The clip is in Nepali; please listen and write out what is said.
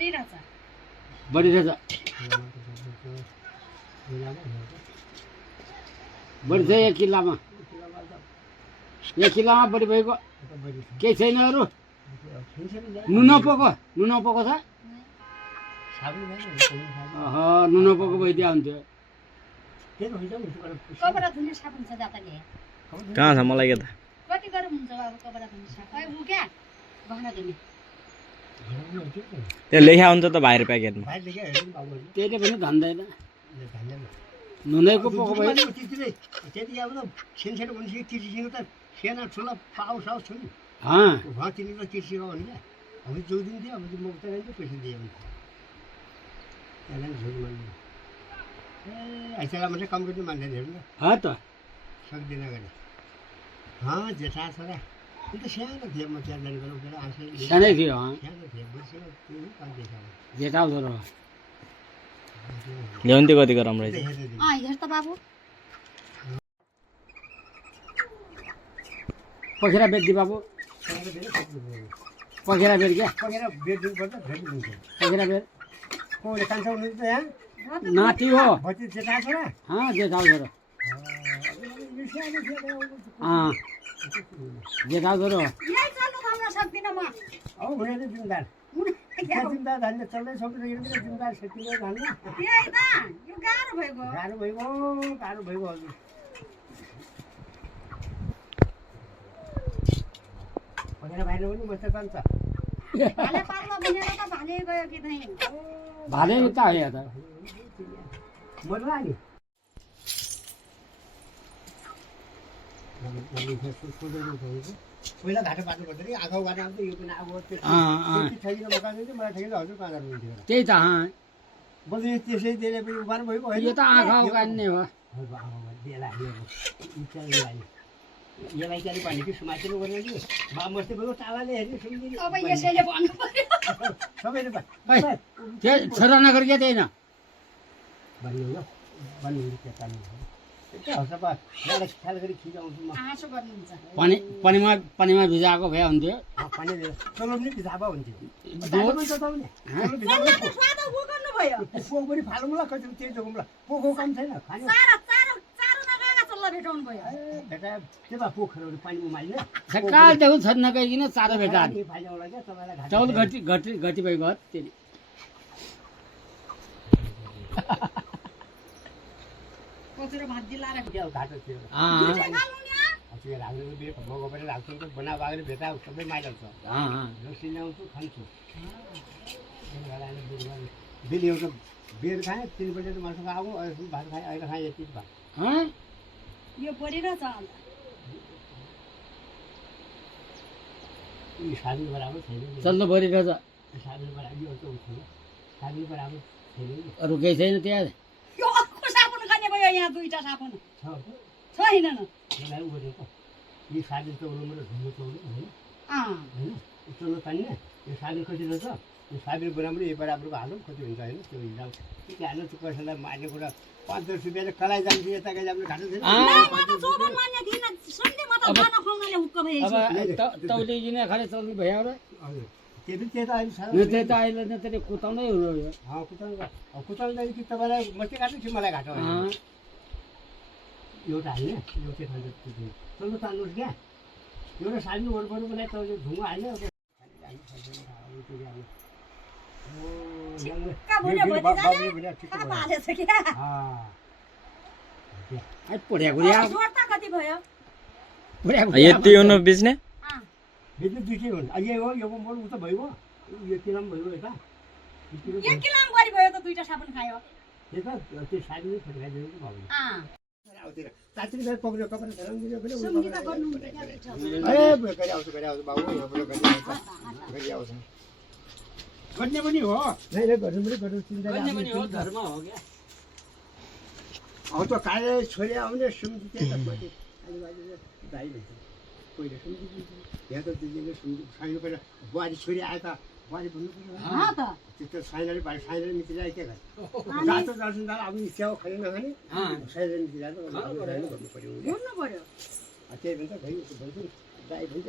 बढिरहेछ बढी छ एक किल्लामा बढी भएको केही छैन अरू नुन पको छ नुन पको भइदिया हुन्थ्यो कहाँ छ मलाई के त त्यो लेखा हुन्छ त बाहिर प्याकेटमा त्यसले पनि धन्दैन नुनको पको भयो कम गर्नु मान्दैन त सक्दिनँ गर्ने जेठा छोरा अन्त सानो थियो म त्यहाँ जाने बेला सानै थियो सानो थियो जेठा छोरो ल्याउनु कति गरम रहेछ पखेरा बेच्दी बाबु पखेरा बेच क्या बेच्नुपर्छ भेटिदिन्छ पखेरा बेच कसले कान्छ हुनुहुन्छ यहाँ नाति हो जेठा छोरा जेठा छोरो जेठा छोरो हुने जिम्दार जिम्दार धान्ने चल्दै सक्दैन जिम्दार सेटिलो धान्ने गाह्रो भइगयो हजुर भनेर बाहिर पनि बस्छ जान्छ भाले त आयो त मजा नि पहिला घाटो बाटो पर्छ कि आगो बाटो आउँछ यो पनि आगो ठगिन मकान मलाई ठगिन हजुर 5000 हुन्थ्यो त्यही त बल्ल त्यसै दिएर पनि उपान भएको यो त आँखा उकान्ने हो यसलाई चाहिँ भने कि सुमाइनु पर्ने कि बस्दै भएको टालाले हेर्ने सुन्दिने सबैले त्यो छोरा नगर क्या त्यही न पानीमा भिजाएको भए हुन्थ्यो पोखो कम छैन कालदेखि छ नगइकन चारो भेटा चौल घटी भइगयो त्यसले बनाएर भेटा सबै माइल छ ल्याउँछु खान्छु बेली एउटा बेर खाएँ 3 बजे मासु खाएको भात खाएँ अहिले खाएँ यति भात यो परिरहेछ साधन बराबर छैन चल्नु परिरहेछ साधन बराबर यो त साधन बराबर छैन अरू केही छैन त्यहाँ यो अर्को साबुन खाने भयो यहाँ दुईटा साबुन छैन न यो साधन चौलोमा र ढुङ्गो चौलो होइन चौलो तान्ने यो साधन कति रहेछ यो साधन बराबर यो बराबरको हालौँ कति हुन्छ होइन त्यो हिसाब के हाल्नु त्यो पैसालाई मार्ने कुरा 5-10 रुपियाँले कलाई जान्छ यता कहीँ जानु घाटो छैन तौले किन खाने चल्नु भयो र हजुर त्यही त अहिले त्यही त अहिले त त्यसले कुताउनै हुनु कुताउँदाखेरि कि तपाईँलाई मस्ती काट्नु थियो मलाई घाटो एउटा हाल्ने एउटै खान्छ चल्नु तान्नुहोस् क्या एउटा साल्नु वरपरको लागि तपाईँले ढुङ्गा हाल्ने यति हुनु बेच्ने बेच्ने दुईटै हुन् यो हो यो मोल उता भइगयो यो किलाम भइगयो यता दुईटा साबुन खायो यता त्यो साइड नै फर्काइदिनु कि भाउले तात्री पक्रियो कपडा फेराउनु गरी आउँछ बाबु गरी आउँछ गर्ने पनि हो गर्नु चिन्ता धर्म हो क्या अब त काले छोरी आउने सुन्छु त्यही त दाइ भन्छ पहिला सुन्छु यहाँ त दिदीले सुन्छु छैन पहिला बुहारी छोरी आयो त बुहारी भन्नु पर्यो त्यो साइनले भाइ साइनले मितिरहेको के जाँचो जान्छन् त अब इच्छा हो खाने नखाने साइनले मितिरहेको भन्नु पर्यो त्यही भन्छ भाइ भन्छु दाइ भन्छ